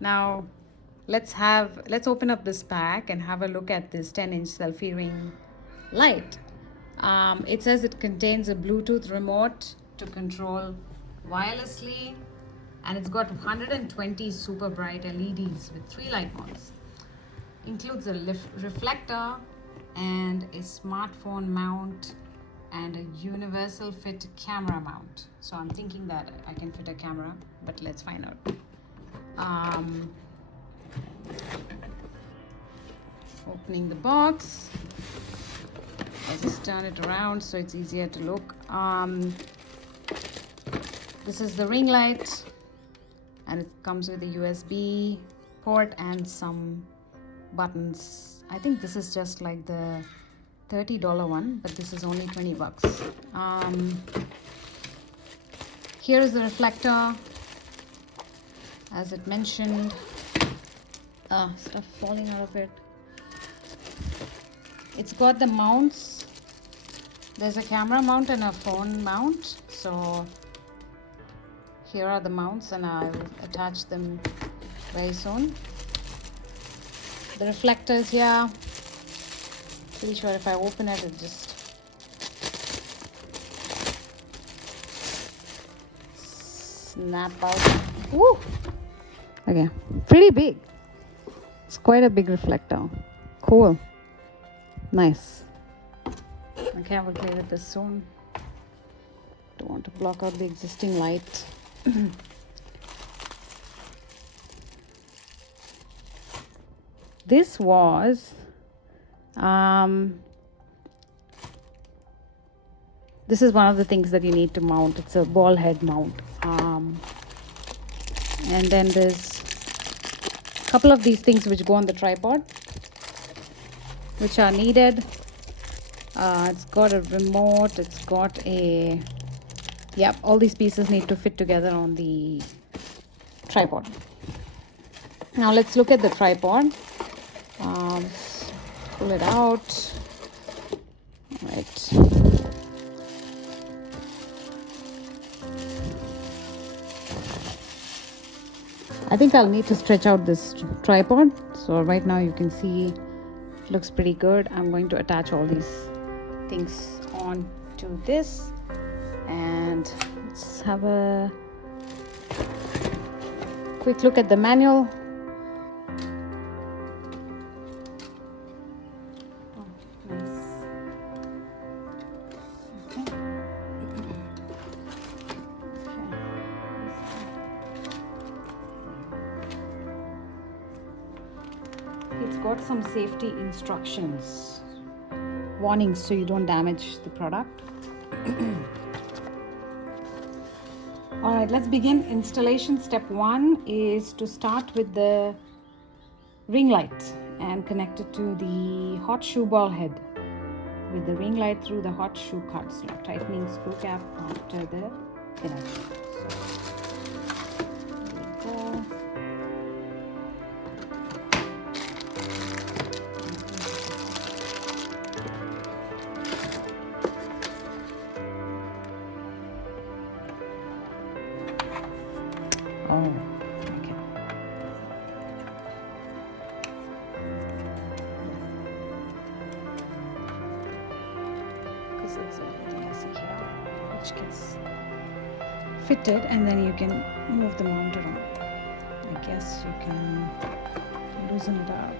Now let's open up this pack and have a look at this 10-inch selfie ring light. It says it contains a Bluetooth remote to control wirelessly, and it's got 120 super bright LEDs with 3 light modes. Includes a reflector and a smartphone mount and a universal fit camera mount. So I'm thinking that I can fit a camera, but let's find out. Opening the box, I'll just turn it around so it's easier to look. This is the ring light, and it comes with a USB port and some buttons. I think this is just like the $30 one, but this is only $20. Here is the reflector, as it mentioned. Stuff falling out of it. It's got the mounts. There's a camera mount and a phone mount. So here are the mounts, and I will attach them very soon. The reflector is here. Pretty sure if I open it, it just snap out. Woo! Okay, pretty big. It's quite a big reflector. Cool. Nice. Okay, I will play with this soon. Don't want to block out the existing light. This was this is one of the things that you need to mount. It's a ball head mount. And then there's a couple of these things which go on the tripod, which are needed. It's got a remote, it's got a, yep, all these pieces need to fit together on the tripod. Now let's look at the tripod. Pull it out. All right. I think I'll need to stretch out this tripod. So right now you can see it looks pretty good. I'm going to attach all these things on to this, and let's have a quick look at the manual. Oh, nice. Okay. It's got some safety instructions, warnings, so you don't damage the product. All right, let's begin installation. Step 1 is to start with the ring light and connect it to the hot shoe ball head with the ring light through the hot shoe card slot, tightening screw cap after the connection. So there we go. Oh, okay. Because it's everything I see here, which gets fitted, and then you can move the mount around. I guess you can loosen it up.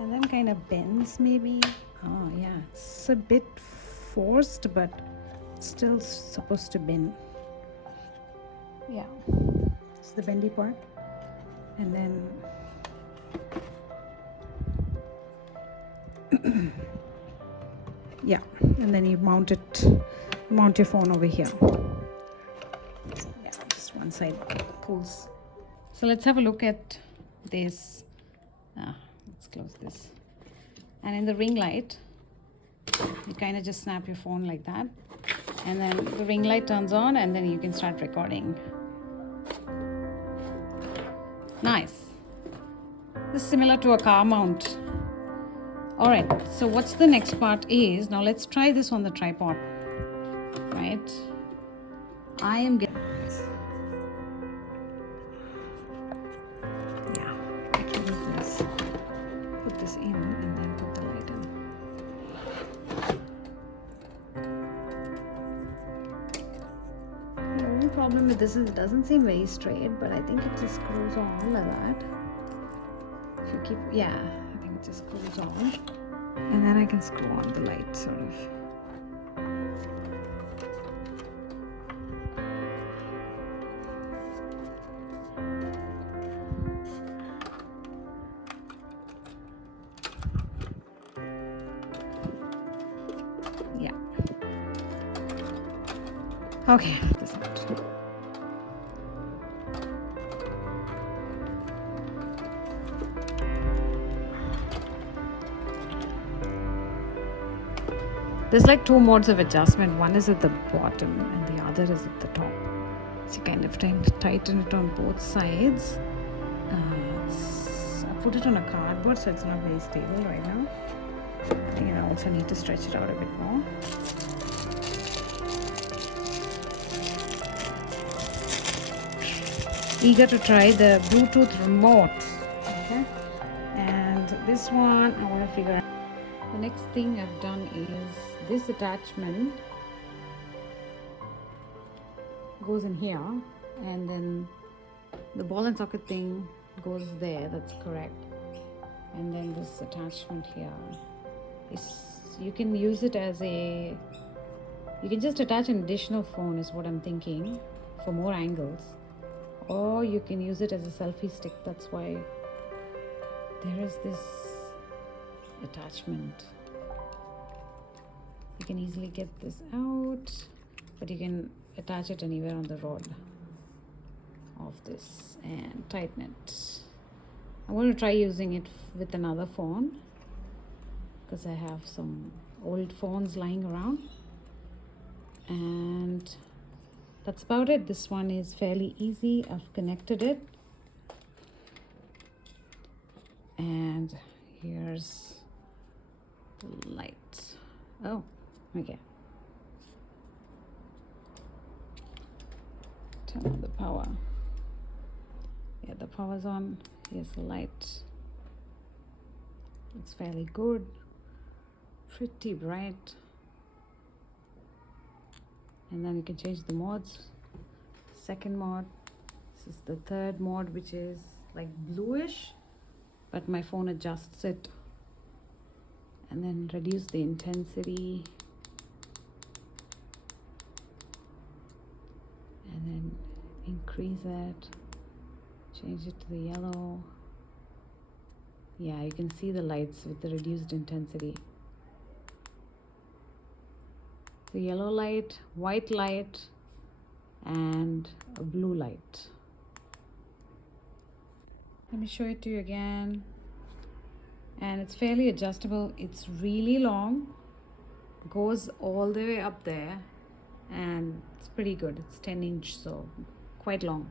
And then kind of bends maybe. Oh yeah, it's a bit forced, but it's still supposed to bend. Yeah, it's the bendy part. And then yeah, and then you mount your phone over here. Yeah, just one side pulls. So let's have a look at this. Let's close this. And in the ring light, you kind of just snap your phone like that, and then the ring light turns on, and then you can start recording. Nice. This is similar to a car mount. All right, so what's the next part is, now let's try this on the tripod, right? I am getting, yeah, I can do this. Put this in and then put the light in. The only problem with this is it doesn't seem very straight, but I think it just screws on like that. If you keep, yeah, I think it just screws on. And then I can screw on the light, sort of. Yeah. Okay, this out. There's like two modes of adjustment. One is at the bottom and the other is at the top. So you kind of tighten it on both sides. I put it on a cardboard, so it's not very stable right now. I think I also need to stretch it out a bit more. Eager to try the Bluetooth remote. Okay, and this one I want to figure out. The next thing I've done is this attachment goes in here, and then the ball and socket thing goes there. That's correct. And then this attachment here is, you can use it as a, you can just attach an additional phone is what I'm thinking, for more angles, or you can use it as a selfie stick. That's why there is this attachment. You can easily get this out, but you can attach it anywhere on the rod of this and tighten it. I'm going to try using it with another phone because I have some old phones lying around, and that's about it. This one is fairly easy. I've connected it, and here's the light. Oh, okay. Turn on the power. Yeah, the power's on. Here's the light. Looks fairly good. Pretty bright. And then you can change the modes. Second mode. This is the third mode, which is like bluish, but my phone adjusts it. And then reduce the intensity. And then increase it. Change it to the yellow. Yeah, you can see the lights with the reduced intensity. The yellow light, white light, and a blue light. Let me show it to you again. And it's fairly adjustable. It's really long, goes all the way up there, and it's pretty good. It's 10 inch, so quite long.